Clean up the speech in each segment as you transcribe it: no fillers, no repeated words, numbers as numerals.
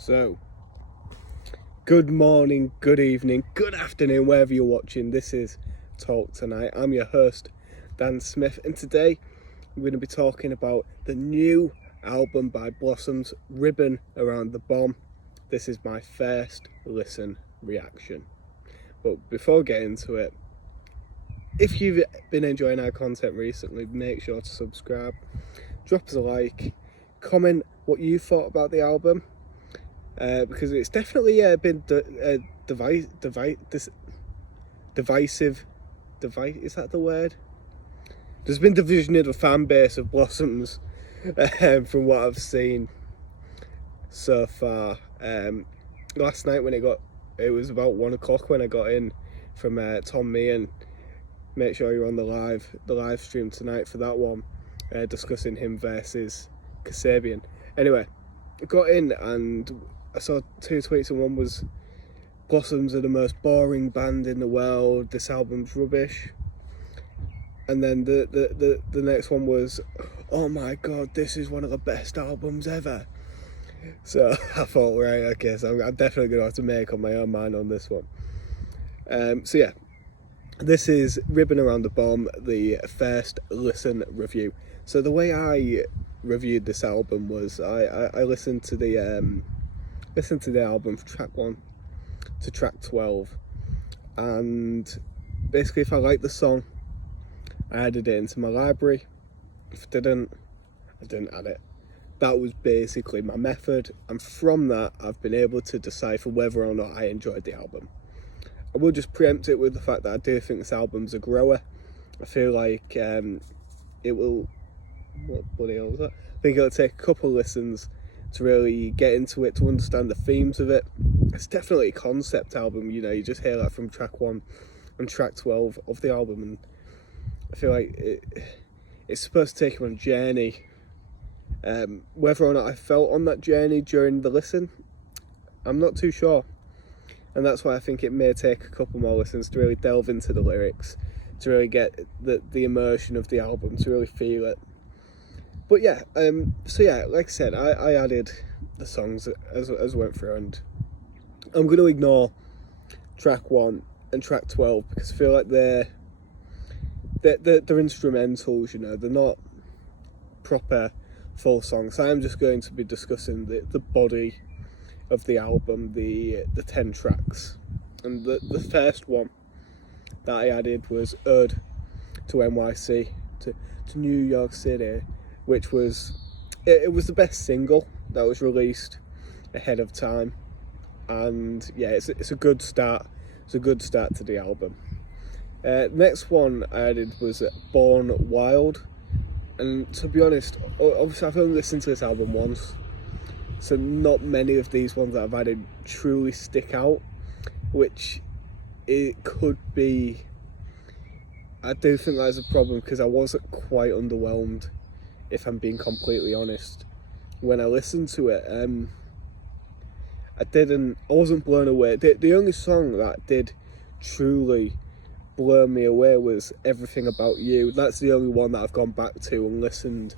So, good morning, good evening, good afternoon, wherever you're watching. This is Talk Tonight. I'm your host, Dan Smith, and today I'm going to be talking about the new album by Blossoms, Ribbon Around the Bomb. This is my first listen reaction. But before getting into it, if you've been enjoying our content recently, make sure to subscribe, drop us a like, comment what you thought about the album. Because it's definitely been divisive. Is that the word? There's been division in the fan base of Blossoms from what I've seen so far. Last night it was about 1 o'clock when I got in from Tom Meehan. Make sure you're on the live stream tonight for that one, discussing him versus Kasabian. Anyway, I got in and I saw 2 tweets, and one was Blossoms are the most boring band in the world, this album's rubbish. And then the next one was, oh my god, this is one of the best albums ever. So I thought, right, okay, so I'm definitely going to have to make up my own mind on this one. So yeah, this is Ribbon Around the Bomb, the first listen review. So the way I reviewed this album was I listened to the album from track 1 to track 12, and basically if I liked the song, I added it into my library. If I didn't add it. That was basically my method, and from that I've been able to decipher whether or not I enjoyed the album. I will just preempt it with the fact that I do think this album's a grower. I feel like it will, what bloody hell was that? I think it'll take a couple listens to really get into it, to understand the themes of it. It's definitely a concept album, you know, you just hear that from track 1 and track 12 of the album, and I feel like it's supposed to take you on a journey. Whether or not I felt on that journey during the listen, I'm not too sure, and that's why I think it may take a couple more listens to really delve into the lyrics, to really get the immersion of the album, to really feel it. But yeah, so yeah, like I said, I added the songs as I went through, and I'm going to ignore track 1 and track 12 because I feel like they're instrumentals, you know, they're not proper full songs. I am just going to be discussing the body of the album, the 10 tracks. And the first one that I added was Ode to NYC, to New York City, which was, it was the best single that was released ahead of time. And yeah, it's a good start. It's a good start to the album. Next one I added was Born Wild, and to be honest, obviously I've only listened to this album once, so not many of these ones that I've added truly stick out, which it could be. I do think that's a problem because I wasn't quite underwhelmed, if I'm being completely honest, when I listened to it. I wasn't blown away. The only song that did truly blow me away was Everything About You. That's the only one that I've gone back to and listened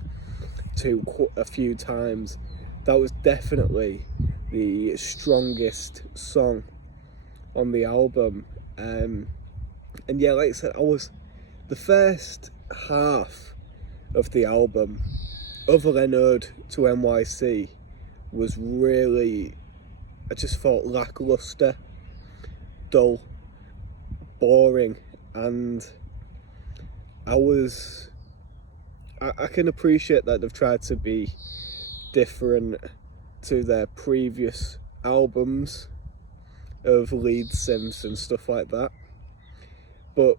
to a few times. That was definitely the strongest song on the album. And yeah, like I said, the first half of the album, other than Ode to NYC, was really, I just thought, lackluster, dull, boring, and I can appreciate that they've tried to be different to their previous albums of lead synths and stuff like that, but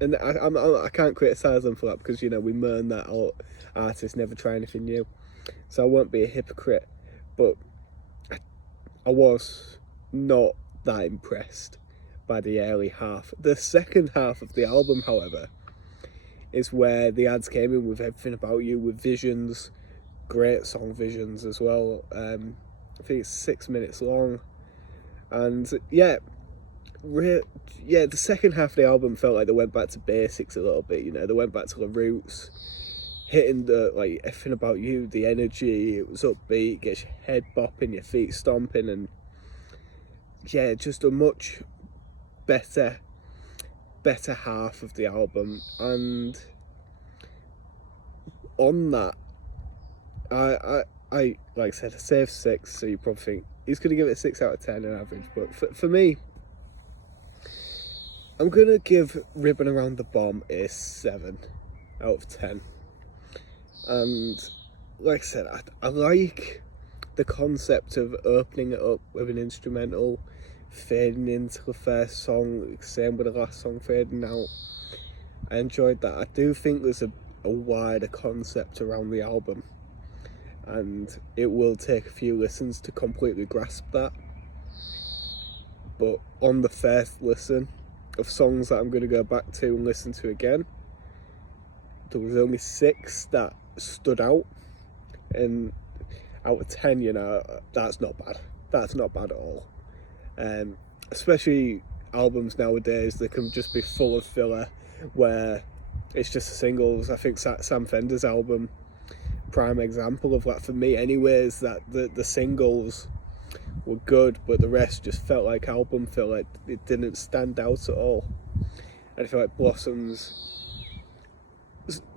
I can't criticise them for that, because, you know, we mourn that artists never try anything new, so I won't be a hypocrite, but I was not that impressed by the early half. The second half of the album, however, is where the ads came in with Everything About You, with Visions, great song Visions as well. I think it's 6 minutes long, and yeah, the second half of the album felt like they went back to basics a little bit, you know, they went back to the roots. hitting the, like, everything about you, the energy, it was upbeat, gets your head bopping, your feet stomping, and yeah, just a much better half of the album. And on that, I like I said, I saved 6, so you probably think he's going to give it a 6 out of 10 on average, but for me, I'm going to give Ribbon Around the Bomb a 7 out of 10. And like I said, I like the concept of opening it up with an instrumental, fading into the first song, same with the last song fading out. I enjoyed that. I do think there's a wider concept around the album, and it will take a few listens to completely grasp that. But on the first listen of songs that I'm going to go back to and listen to again, there was only 6 that stood out, and out of 10, you know, that's not bad. That's not bad at all. Especially albums nowadays, they can just be full of filler where it's just singles. I think Sam Fender's album, prime example of that for me anyways, that the singles were good, but the rest just felt like album filler. It didn't stand out at all. And I feel like Blossoms,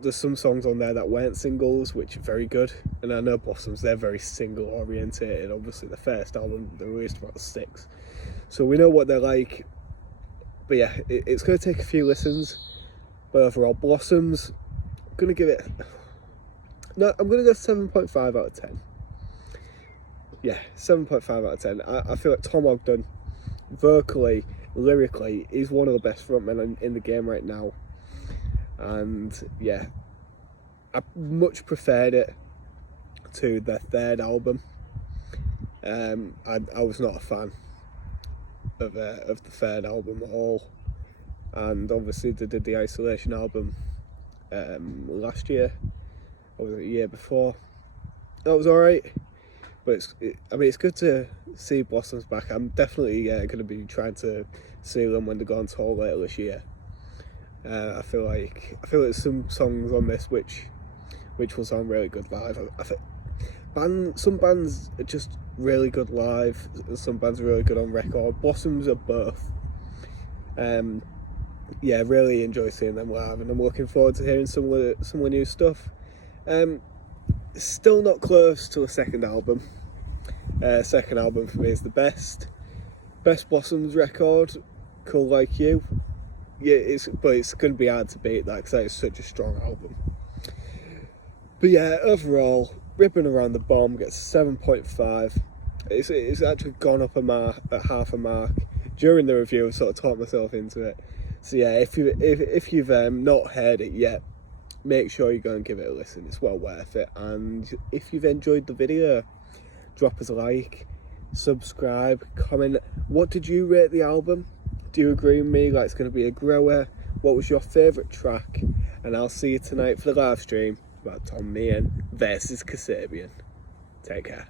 there's some songs on there that weren't singles, which are very good. And I know Blossoms, they're very single orientated. Obviously the first album they released about 6, so we know what they're like. But yeah, it's going to take a few listens. But overall, Blossoms, I'm going to give it, no, I'm going to go 7.5 out of 10. Yeah, 7.5 out of 10. I feel like Tom Ogden, vocally, lyrically, is one of the best frontmen in the game right now. And yeah, I much preferred it to their third album. I was not a fan of the third album at all. And obviously they did the Isolation album last year, or was it the year before? That was alright, but it's good to see Blossoms back. I'm definitely going to be trying to see them when they go on tour later this year. I feel like there's some songs on this which will sound really good live. I think some bands are just really good live, some bands are really good on record. Blossoms are both. Yeah, really enjoy seeing them live, and I'm looking forward to hearing some of the new stuff. Still not close to a second album. Second album for me is the best Blossoms record, Cool Like You. Yeah, but it's going to be hard to beat that because that is such a strong album. But yeah, overall, Ribbon Around the Bomb gets 7.5. It's actually gone up at half a mark. During the review, I sort of talked myself into it. So yeah, if you've not heard it yet, make sure you go and give it a listen. It's well worth it. And if you've enjoyed the video, drop us a like, subscribe, comment. What did you rate the album? Do you agree with me? Like, it's going to be a grower. What was your favourite track? And I'll see you tonight for the live stream about Tom Meehan versus Kasabian. Take care.